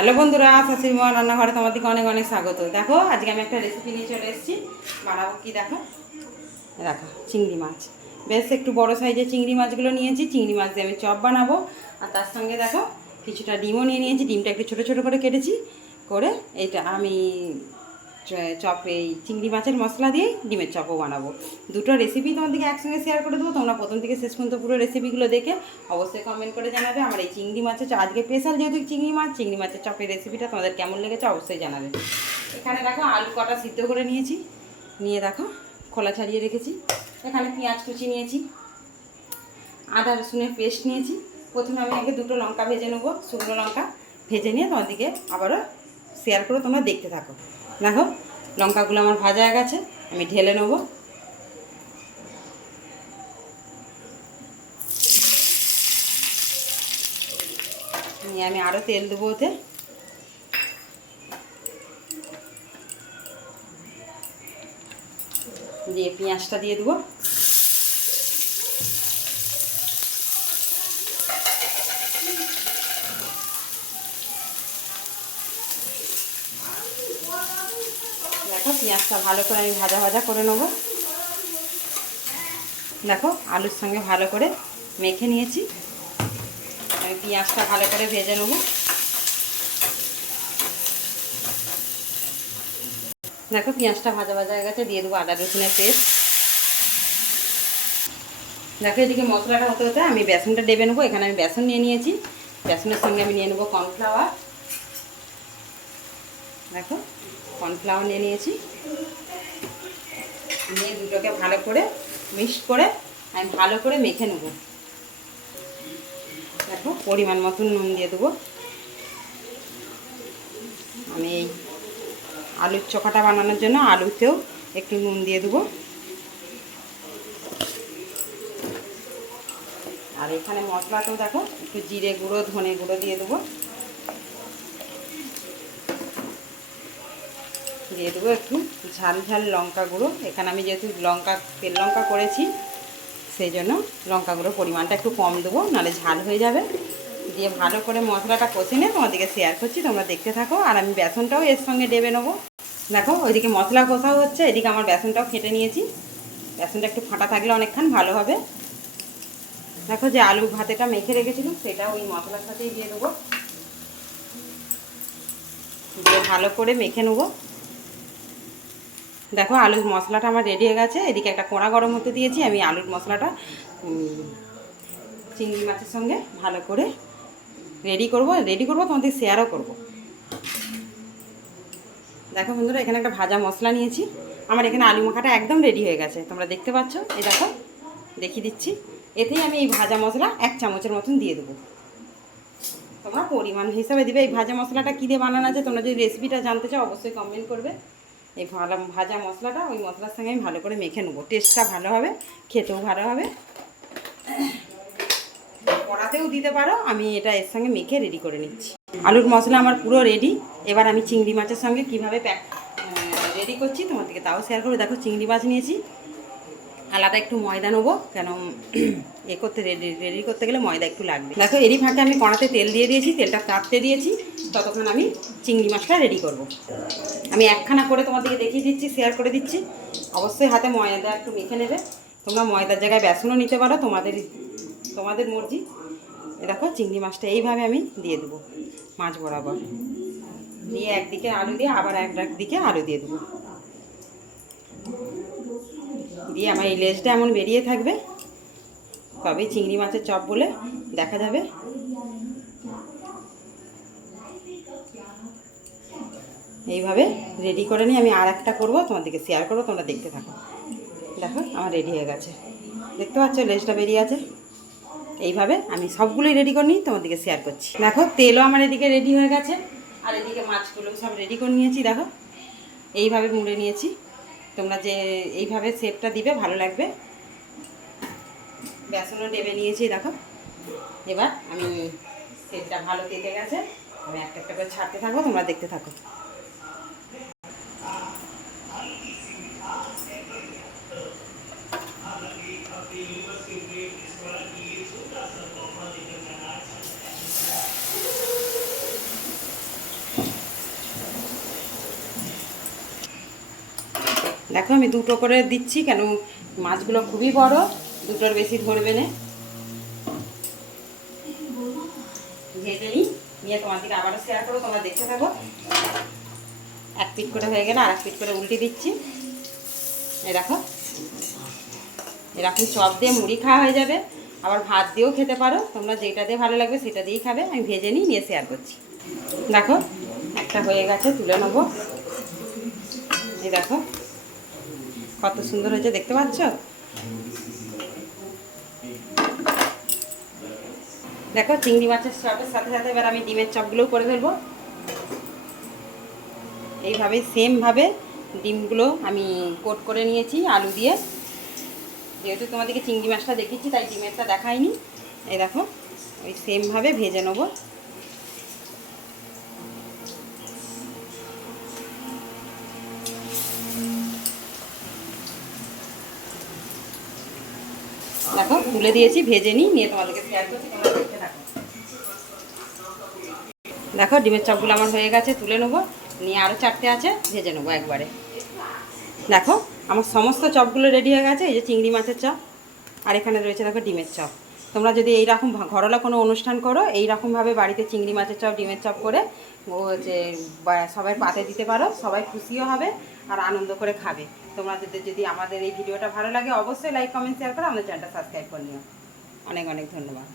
Hello বন্ধুরা, শাশুড়ি মা রান্নাঘরে তোমাদেরকে অনেক অনেক স্বাগত। দেখো আজকে আমি একটা রেসিপি নিয়ে চলে এসেছি। বানাবো কি দেখো, দেখো চিংড়ি মাছ। বেশ একটু বড় সাইজের চিংড়ি মাছগুলো নিয়েছি। চিংড়ি মাছ দিয়ে আমি চপ বানাবো। আর তার সঙ্গে দেখো কিছুটা ডিমও নিয়ে নিয়েছি। ডিমটা একটু ছোটো ছোটো করে কেটেছি করে এইটা আমি চপ এই চিংড়ি মাছের মশলা দিয়েই ডিমের চপও বানাবো। দুটো রেসিপি তোমাদেরকে একসঙ্গে শেয়ার করে দেবো। তোমরা প্রথম থেকে শেষ পর্যন্ত পুরো রেসিপিগুলো দেখে অবশ্যই কমেন্ট করে জানাবে। আমার এই চিংড়ি মাছের আজকে স্পেশাল যেহেতু চিংড়ি মাছের চপের রেসিপিটা তোমাদের কেমন লেগেছে অবশ্যই জানাবে। এখানে দেখো আলু কটা সিদ্ধ করে নিয়েছি, নিয়ে দেখো খোলা ছাড়িয়ে রেখেছি। এখানে পেঁয়াজ কুচি নিয়েছি, আদা রসুনের পেস্ট নিয়েছি। প্রথমে আমি আগে দুটো লঙ্কা ভেজে নেবো, শুকনো লঙ্কা ভেজে নিয়ে তোমাদেরকে আবারও শেয়ার করে তোমরা দেখতে থাকো। দেখো লঙ্কাগুলো আমার ভাজা হয়ে গেছে, আমি ঢেলে নেবো। নিয়ে আমি আরও তেল দেবো ওতে। দিয়ে পেঁয়াজটা দিয়ে দেবো। দেখো পেঁয়াজটা ভালো করে আমি ভাজা ভাজা করে নেবো। দেখো আলুর সঙ্গে ভালো করে মেখে নিয়েছি। আমি পেঁয়াজটা ভালো করে ভেজে নেবো। দেখো পেঁয়াজটা ভাজা ভাজা হয়ে গেছে, দিয়ে দেবো আদা রসুনের পেস্ট। দেখো এদিকে মশলাটা হতে হতে আমি বেসনটা ডেবে নেবো। এখানে আমি বেসন নিয়ে নিয়েছি। বেসনের সঙ্গে আমি নিয়ে নেবো কর্নফ্লাওয়ার। দেখো কর্নফ্লাওয়ার নিয়ে নিয়েছি। নিয়ে দুটোকে ভালো করে মিক্সড করে আমি ভালো করে মেখে নেব। দেখো পরিমাণ মতন নুন দিয়ে দেবো। আমি এই আলুর চোখাটা বানানোর জন্য আলুতেও একটু নুন দিয়ে দেবো। আর এখানে মশলাতেও দেখো একটু জিরে গুঁড়ো ধনে গুঁড়ো দিয়ে দেবো। দিয়ে দেবো একটু ঝাল ঝাল লঙ্কা গুঁড়ো। এখানে আমি যেহেতু তেল লঙ্কা করেছি সেই জন্য লঙ্কা গুঁড়োর পরিমাণটা একটু কম দেবো, নাহলে ঝাল হয়ে যাবে। দিয়ে ভালো করে মশলাটা কষে নিয়ে তোমাদেরকে শেয়ার করছি, তোমরা দেখতে থাকো। আর আমি বেসনটাও এর সঙ্গে ডেবে নেবো। দেখো ওইদিকে মশলা কষাও হচ্ছে, এদিকে আমার বেসনটাও কেটে নিয়েছি। বেসনটা একটু ফাটা থাকলে অনেকক্ষণ ভালো হবে। দেখো যে আলু ভাতেটা মেখে রেখেছিলাম সেটা ওই মশলার সাথেই দিয়ে দেবো। দিয়ে ভালো করে মেখে নেবো। দেখো আলুর মশলাটা আমার রেডি হয়ে গেছে। এদিকে একটা কড়া গরম হতে দিয়েছি। আমি আলুর মশলাটা চিংড়ি মাছের সঙ্গে ভালো করে রেডি করব তোমাদের শেয়ারও করব। দেখো বন্ধুরা এখানে একটা ভাজা মশলা নিয়েছি। আমার এখানে আলু মাখাটা একদম রেডি হয়ে গেছে, তোমরা দেখতে পাচ্ছ। এই দেখো দেখিয়ে দিচ্ছি। এতেই আমি এই ভাজা মশলা 1 চামচের মতন দিয়ে দেবো। তোমরা পরিমাণ হিসাবে দিবে। এই ভাজা মশলাটা কী দিয়ে বানানো আছে তোমরা যদি রেসিপিটা জানতে চাও অবশ্যই কমেন্ট করবে। এই ভাজা মশলাটা ওই মশলার সঙ্গে আমি ভালো করে মেখে নেবো। টেস্টটা ভালো হবে, খেতেও ভালো হবে। কড়াতেও দিতে পারো, আমি এটা এর সঙ্গে মেখে রেডি করে নিচ্ছি। আলুর মশলা আমার পুরো রেডি। এবার আমি চিংড়ি মাছের সঙ্গে কীভাবে রেডি করছি তোমাদেরকে তাও শেয়ার করবো। দেখো চিংড়ি মাছ নিয়েছি, আলাদা একটু ময়দা নেবো, কেন রেডি করতে গেলে ময়দা একটু লাগবে। দেখো এরই ফাঁকে আমি কড়াতে তেল দিয়ে দিয়েছি, তেলটা তাপতে দিয়েছি। ততক্ষণ আমি চিংড়ি মাছটা রেডি করব। আমি একখানা করে তোমাদেরকে দেখিয়ে দিচ্ছি, শেয়ার করে দিচ্ছি। অবশ্যই হাতে ময়দা একটু মেখে নেবে। তোমরা ময়দার জায়গায় বেসনও নিতে পারো, তোমাদের মর্জি। দেখো চিংড়ি মাছটা এইভাবে আমি দিয়ে দেবো মাছ বরাবর। দিয়ে একদিকে আলু দিয়ে আবার একদিকে আলু দিয়ে দেবো। দিয়ে আমার এই লেজটা এমন বেরিয়ে থাকবে, তবেই চিংড়ি মাছের চপ বলে দেখা যাবে। এইভাবে রেডি করে নিয়ে আমি আর একটা করবো, তোমাদেরকে শেয়ার করবো, তোমরা দেখতে থাকো। দেখো আমার রেডি হয়ে গেছে, দেখতে পাচ্ছ লেজটা বেরিয়ে আছে। এইভাবে আমি সবগুলোই রেডি করে নিই, তোমাদেরকে শেয়ার করছি। দেখো তেলও আমার এদিকে রেডি হয়ে গেছে, আর এদিকে মাছগুলো সব রেডি করে নিয়েছি। দেখো এইভাবে মুড়ে নিয়েছি। তোমরা যে এইভাবে শেপটা দিবে ভালো লাগবে। বেসনও ডেবে নিয়েছি। দেখো এবার আমি শেপটা ভালো কেটে গেছে, আমি একটা একটা করে ছাড়তে থাকবো, তোমরা দেখতে থাকো। দেখো আমি দুটো করে দিচ্ছি, কেন মাছগুলো খুবই বড়, দুটোর বেশি ধরবে না। ভেজে নিই, নিয়ে তোমাদেরকে আবারও শেয়ার করো, তোমরা দেখতে থাকো। এক পিঠ করে হয়ে গেলে আর এক পিঠ করে উল্টে দিচ্ছি। এই দেখো, এরকম চপ দিয়ে মুড়ি খাওয়া হয়ে যাবে, আবার ভাত দিয়েও খেতে পারো, তোমরা যেটা দিয়ে ভালো লাগবে সেটা দিয়েই খাবে। আমি ভেজে নিই, নিয়ে শেয়ার করছি। দেখো একটা হয়ে গেছে, তুলে নেবো। এই দেখো কত সুন্দর হয়েছে, দেখতে পাচ্ছ? দেখো চিংড়ি মাছের চপের সাথে সাথে এবার আমি ডিমের চপগুলোও করে ফেলবো। এইভাবে সেমভাবে ডিমগুলো আমি কোট করে নিয়েছি আলু দিয়ে। যেহেতু তোমাদেরকে চিংড়ি মাছটা দেখিয়েছি তাই ডিমেরটা দেখাইনি। এই দেখো ওই সেমভাবে ভেজে নেবো। দেখো তুলে দিয়েছি, ভেজে নিই, নিয়ে তোমাদেরকে শেয়ার করছি, তোমরা দেখতে থাকো। দেখো ডিমের চপগুলো আমার হয়ে গেছে, তুলে নেবো, নিয়ে আরও 4টে আছে, ভেজে নেবো একবারে। দেখো আমার সমস্ত চপগুলো রেডি হয়ে গেছে। এই যে চিংড়ি মাছের চপ, আর এখানে রয়েছে দেখো ডিমের চপ। তোমরা যদি এইরকম ঘরোয়া কোনো অনুষ্ঠান করো, এইরকমভাবে বাড়িতে চিংড়ি মাছের চপ ডিমের চপ করে ও যে সবাই পাতে দিতে পারো, সবাই খুশিও হবে আর আনন্দ করে খাবে। তোমরা যদি আমাদের এই ভিডিওটা ভালো লাগে অবশ্যই লাইক কমেন্ট শেয়ার করো, আমাদের চ্যানেলটা সাবস্ক্রাইব করে নিও। অনেক অনেক ধন্যবাদ।